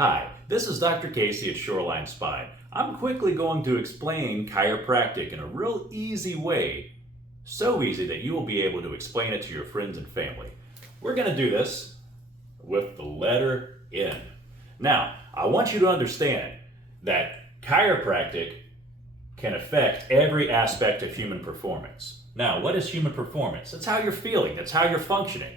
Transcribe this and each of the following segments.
Hi, this is Dr. Casey at Shoreline Spine. I'm quickly going to explain chiropractic in a real easy way, so easy that you will be able to explain it to your friends and family. We're going to do this with the letter N. Now, I want you to understand that chiropractic can affect every aspect of human performance. Now, what is human performance? It's how you're feeling, it's how you're functioning.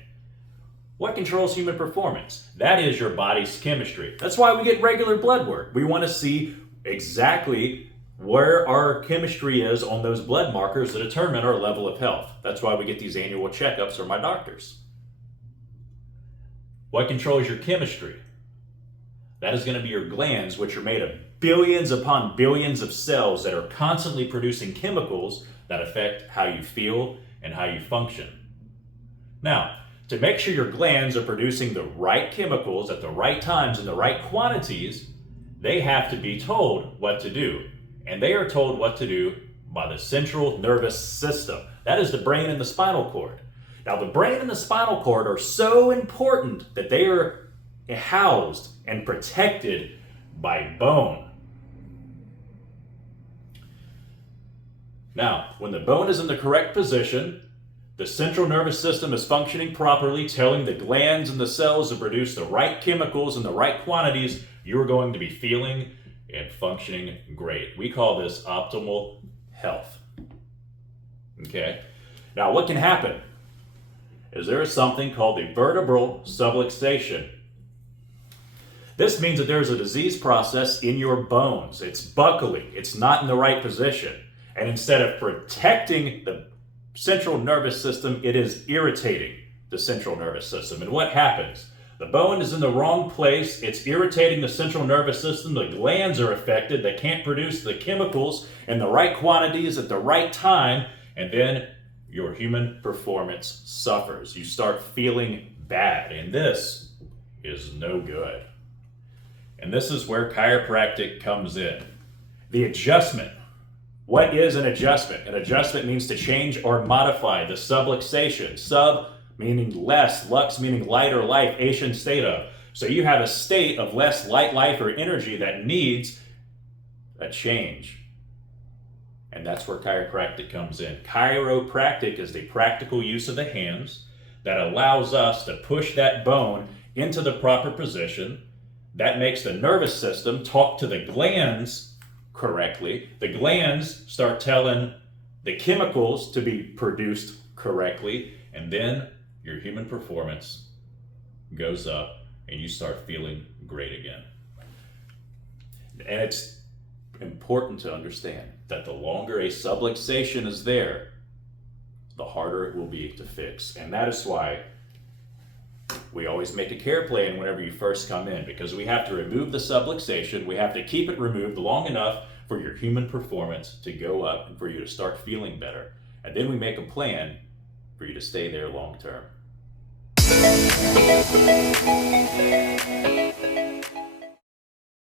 What controls human performance? That is your body's chemistry. That's why we get regular blood work. We want to see exactly where our chemistry is on those blood markers that determine our level of health. That's why we get these annual checkups from my doctors. What controls your chemistry? That is going to be your glands, which are made of billions upon billions of cells that are constantly producing chemicals that affect how you feel and how you function. Now, to make sure your glands are producing the right chemicals at the right times in the right quantities, they have to be told what to do. And they are told what to do by the central nervous system. That is the brain and the spinal cord. Now, the brain and the spinal cord are so important that they are housed and protected by bone. Now, when the bone is in the correct position, the central nervous system is functioning properly, telling the glands and the cells to produce the right chemicals in the right quantities. You're going to be feeling and functioning great. We call this optimal health. Okay? Now, what can happen is there is something called the vertebral subluxation. This means that there's a disease process in your bones. It's buckling. It's not in the right position. And instead of protecting the central nervous system, it is irritating the central nervous system. And what happens? The bone is in the wrong place. It's irritating the central nervous system. The glands are affected. They can't produce the chemicals in the right quantities at the right time. And then your human performance suffers. You start feeling bad. And this is no good. And this is where chiropractic comes in. The adjustment. What is an adjustment? An adjustment means to change or modify the subluxation. Sub meaning less, lux meaning light or life, ation state of. So you have a state of less light, life, or energy that needs a change. And that's where chiropractic comes in. Chiropractic is the practical use of the hands that allows us to push that bone into the proper position. That makes the nervous system talk to the glands correctly. The glands start telling the chemicals to be produced correctly, and then your human performance goes up and you start feeling great again. And it's important to understand that the longer a subluxation is there, the harder it will be to fix. And that is why we always make a care plan whenever you first come in, because we have to remove the subluxation. We have to keep it removed long enough for your human performance to go up and for you to start feeling better. And then we make a plan for you to stay there long term.